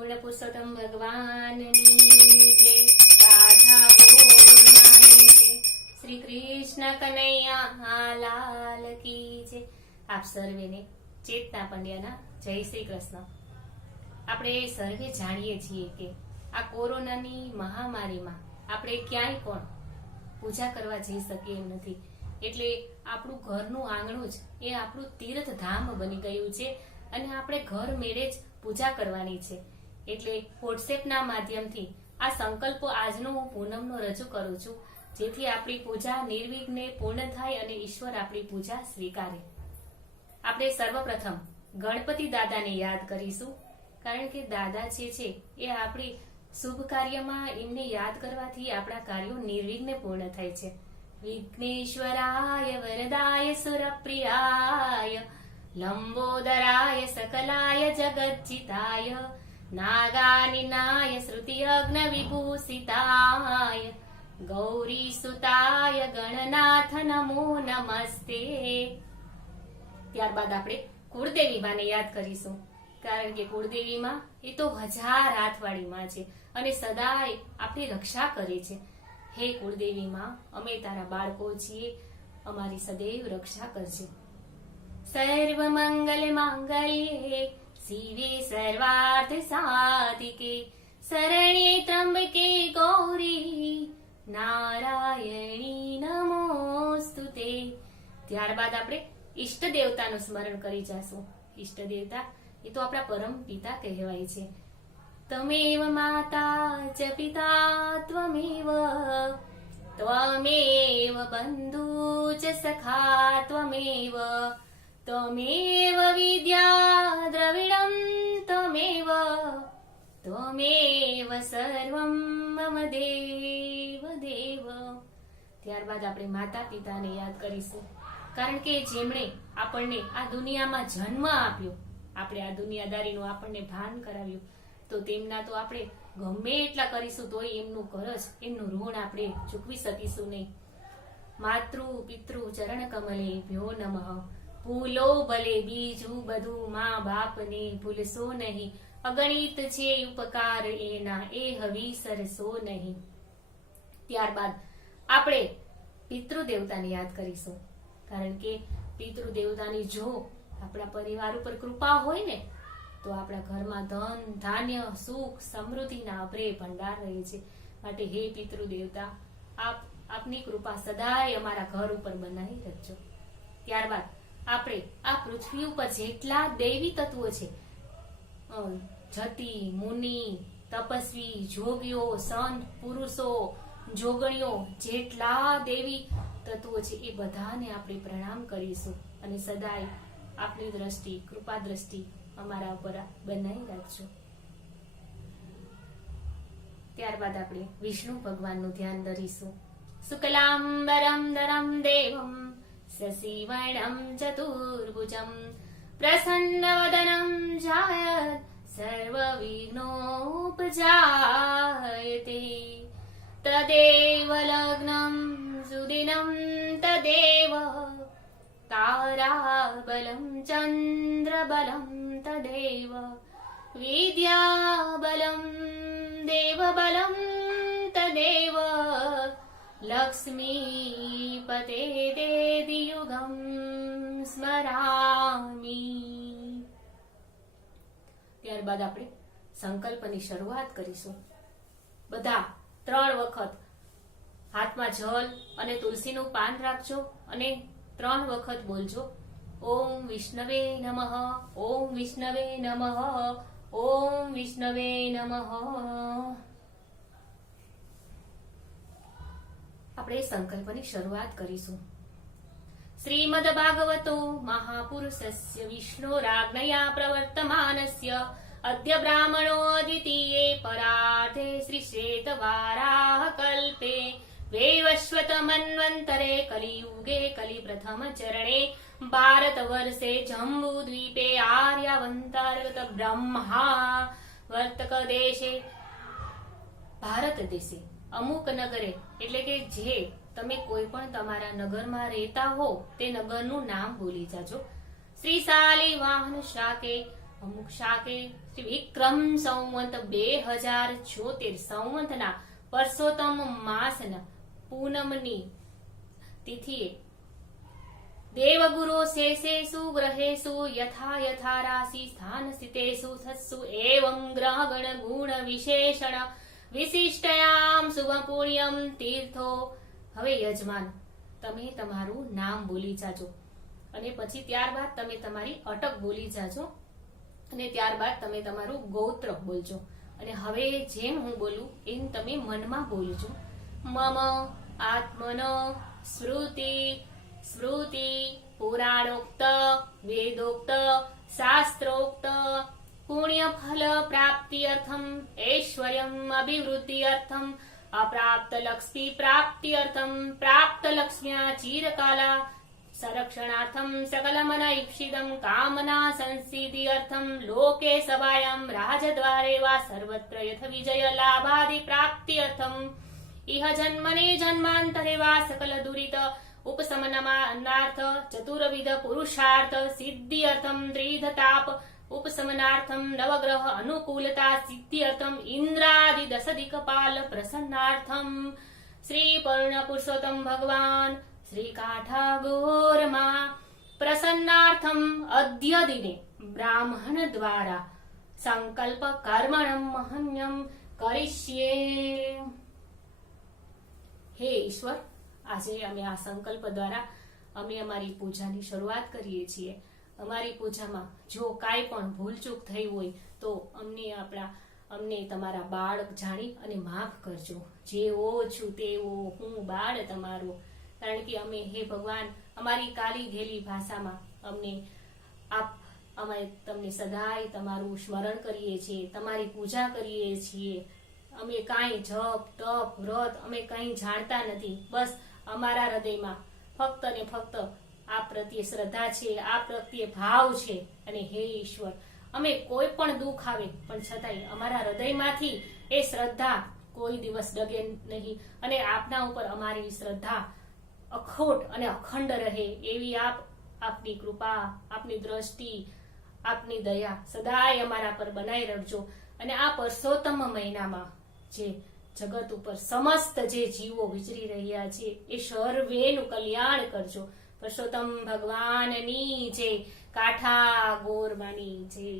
પૂર્ણ પુરુષોત્તમ ભગવાનની જય, રાધા ગોરાણી જય, શ્રી કૃષ્ણ કનૈયા લાલ કી જય. આપ સર્વેને ચેતના પંડ્યાના જય શ્રી કૃષ્ણ. આપણે સર્વે જાણીએ છીએ કે આ કોરોનાની મહામારીમાં આપણે ક્યાંય પણ પૂજા કરવા જઈ શકીએ એમ નથી. એટલે આપણું ઘરનું આંગણું જ એ આપણું તીર્થધામ બની ગયું છે અને આપણે ઘર મેળે જ પૂજા કરવાની છે. એટલે વોટ્સએપના માધ્યમથી આ સંકલ્પો આજનો હું પૂનમનો રજૂ કરું છું, જેથી આપણી પૂજા નિર્વિઘ્ને પૂર્ણ થાય અને ઈશ્વર આપણી પૂજા સ્વીકારે. આપણે સર્વપ્રથમ ગણપતિ દાદાને યાદ કરીશું, કારણ કે દાદા જે છે એ આપણી શુભ કાર્યમાં એમને યાદ કરવાથી આપણા કાર્યો નિર્વિઘ્ને પૂર્ણ થાય છે. વિઘ્નેશ્વરાય વરદાય સુરપ્રિયાય લંબોદરાય સકલાય જગज्जिताय નાગાનિનાય શ્રુતિયજ્ઞ વિભૂષિતાય ગૌરીસુતાય ગણનાથ નમો નમસ્તે. ત્યારબાદ આપણે કુળદેવી માને યાદ કરીશું, કારણ કે કુળદેવી માં એ તો 1000 હાથવાળી માં છે અને સદાય આપણી રક્ષા કરે છે. હે કુળદેવી માં, અમે તારા બાળકો છીએ, અમારી સદૈવ રક્ષા કરજે. સર્વ મંગલ માંગલ્યે શિવે સર્વાર્થ સાધિકે શરણ્યે ત્રંબકે ગૌરી નારાયણી નમોસ્તુતે. ત્યારબાદ આપણે ઈષ્ટ દેવતાનું સ્મરણ કરી જાશું. ઈષ્ટ દેવતા એ તો આપણા પરમ પિતા કહેવાય છે. તમેવ માતા ચ પિતા ત્વમેવ ત્વમેવ બંધુ ચ સખા ત્વમેવ ત્વમેવ વિદ્યા દ્રવિડમ ત્વમેવ ત્વમેવ સર્વમ મમ દેવ દેવ. ત્યારબાદ આપણે માતા પિતાને યાદ કરીશું, કારણ કે જેમણે આપણને આ દુનિયામાં જન્મ આપ્યો, આપણે આ દુનિયાદારીનું આપણને ભાન કરાવ્યું, તો તેમના તો આપણે ગમે એટલા કરીશું તોય એમનું કરજ, એમનું ઋણ આપણે ચૂકવી શકીશું નહીં. માતૃ પિતૃ ચરણ કમલે ભ્યો નમઃ. ભૂલો ભલે બીજું બધું મા બાપને ભૂલશો નહીં, અગણિત છે ઉપકાર એના એ હવિસરશો નહીં. ત્યારબાદ આપણે પિતૃ દેવતાને યાદ કરીશું, કારણ કે પિતૃ દેવતાની જો આપણા પરિવાર ઉપર કૃપા હોય ને તો આપણા ઘરમાં ધન ધાન્ય સુખ સમૃદ્ધિના અભરે ભંડાર રહે છે. માટે હે પિતૃ દેવતા, આપની કૃપા સદાય અમારા ઘર ઉપર બનાવી રાખજો. ત્યારબાદ આપણે આ પૃથ્વી ઉપર જેટલા દૈવી તત્વો છે, જતી મુનિ તપસ્વી જોગીઓ સંત પુરુષો જોગણીઓ, જેટલા દેવી તત્વો છે એ બધાને આપણે પ્રણામ કરીશું અને સદાય આપની દ્રષ્ટિ કૃપા દ્રષ્ટિ અમારા ઉપર બનાવી રાખજો. ત્યારબાદ આપણે વિષ્ણુ ભગવાનનું ધ્યાન ધરીશું. શુક્લાંબરમ ધરમ દેવમ શશિવર્ણમ ચતુર્ભુજમ પ્રસન્નવદનમ જાયત સર્વવિઘ્નોપજાયતે. તદેવ લગ્નમ સુદિનમ તદેવ તારાબલમ ચંદ્રબલમ તદેવ વિદ્યાબલમ દેવબલમ તદેવ લક્ષ્મીપતે દેદિયુગમ સ્મરામી. ત્યારબાદ આપણે સંકલ્પની શરૂઆત કરીશું. બધા 3 વખત હાથમાં જલ અને તુલસીનું પાન રાખજો અને 3 વખત બોલજો, ઓમ વિષ્ણવે નમઃ, ઓમ વિષ્ણવે નમઃ, ઓમ વિષ્ણવે નમઃ. આપણે સંકલ્પની શરૂઆત કરીશું. શ્રીમદ ભાગવતો મહાપુરુષસ્ય વિષ્ણોરાજ્ઞયા પ્રવર્તમાનસ્ય અદ્ય બ્રાહ્મણો દ્વિતીયે પરાર્ધે શ્રી શ્વેતવારાહ કલ્પે વૈવસ્વત મન્વંતરે કલિયુગે કલિ પ્રથમ ચરણે ભારત વર્ષે જંબુ દ્વીપે આર્યાવંતર્ગત બ્રહ્મા વર્તક દેશે. ભારત દેશે અમુક નગરે, એટલે કે જે તમે કોઈ પણ તમારા નગરમાં રહેતા હો તે નગરનું નામ ભૂલી જાજો. શ્રી શાલિવાહન શાકે અમુક શાકે શ્રી વિક્રમ સંવંત 2074 સંવંતના પરસોત્તમ માસના પૂનમની તિથિએ દેવગુરો શેષેષુ ગ્રહેષુ યથા યથા રાશિ સ્થાન સ્થિતેષુ થત્સુ એવં ગ્રહ ગણ ગુણ વિશેષણ વિશિષ્ટયામ શુભ પુણ્યમ તીર્થો. હવે યજમાન તમે તમારું નામ બોલી જાજો અને પછી ત્યારબાદ તમે તમારી અટક બોલી જાજો અને ત્યારબાદ તમે તમારું ગોત્ર બોલજો. અને હવે જેમ હું બોલું એમ તમે મનમાં બોલજો. મમ આત્મન સ્મૃતિ સ્મૃતિ પુરાણોક્ત વેદોક્ત શાસ્ત્રોક્ત પુણ્ય ફલ પ્રાપ્ત્યર્થમ ઐશ્વર્યમ અભિવૃદ્ધ્યર્થમ અપ્રાપ્ત લક્ષ્મી પ્રાપ્ત્યર્થમ પ્રાપ્ત લક્ષ્મ્યા ચિરકાલા સંરક્ષણાર્થમ સકલમનૈક્ષિતમ કામના સંસિદ્ધ્યર્થમ લોકે સભાયામ રાજદ્વારે વા સર્વત્ર યથ વિજય લાભાદિ પ્રાપ્ત્યર્થમ ઇહ જન્મને જન્માંતરે વા સકલ દુરિત ઉપશમનાર્થ ચતુર્વિધ પુરુષાર્થ સિદ્ધ્યર્થમ ત્રિધતાપ ઉપશમનાર્થમ નવગ્રહ અનુકૂલતા સિદ્ધ્યર્થમ ઇન્દ્રાદિ દશદિક્પાલ પ્રસન્નાર્થમ શ્રી પૂર્ણ પુરુષોત્તમ ભગવાન શ્રી કાઠાગોરમાં પ્રસન્નાર્થમ અદ્ય દિને બ્રાહ્મણ દ્વારા સંકલ્પ કર્મણમ મહન્યમ કરિષ્યે. હે ઈશ્વર, આજે અમે આ સંકલ્પ દ્વારા અમે અમારી પૂજાની શરૂઆત કરીએ છીએ. અમારી પૂજામાં જો કાંઈ પણ ભૂલચૂક થઈ હોય તો અમને તમારા બાળ જાણી અને માફ કરજો. જેવો છું તેવો હું બાળ તમારો. કારણ કે અમે હે ભગવાન અમારી કાલી ઘેલી ભાષામાં અમે તમને સદાય તમારું સ્મરણ કરીએ છીએ, તમારી પૂજા કરીએ છીએ. અમે કાંઈ જપ તપ વ્રત અમે કંઈ જાણતા નથી. બસ અમારા હૃદયમાં ફક્ત ને ફક્ત આ પ્રત્યે શ્રદ્ધા છે, આ પ્રત્યે ભાવ છે. અને હે ઈશ્વર, અમે કોઈ પણ દુઃખ આવે પણ છતાંય અમારા હૃદયમાંથી એ શ્રદ્ધા કોઈ દિવસ ડગે નહીં અને આપના ઉપર અમારી શ્રદ્ધા અખોટ અને અખંડ રહે એવી આપની કૃપા, આપની દ્રષ્ટિ, આપની દયા સદાય અમારા પર બનાવી રાખજો. અને આ પુરુષોત્તમ મહિનામાં જે જગત ઉપર સમસ્ત જે જીવો વિચરી રહ્યા છે એ સર્વેનું કલ્યાણ કરજો. પુરુષોત્તમ ભગવાનની જય, કાઠા ગોરમાની જય.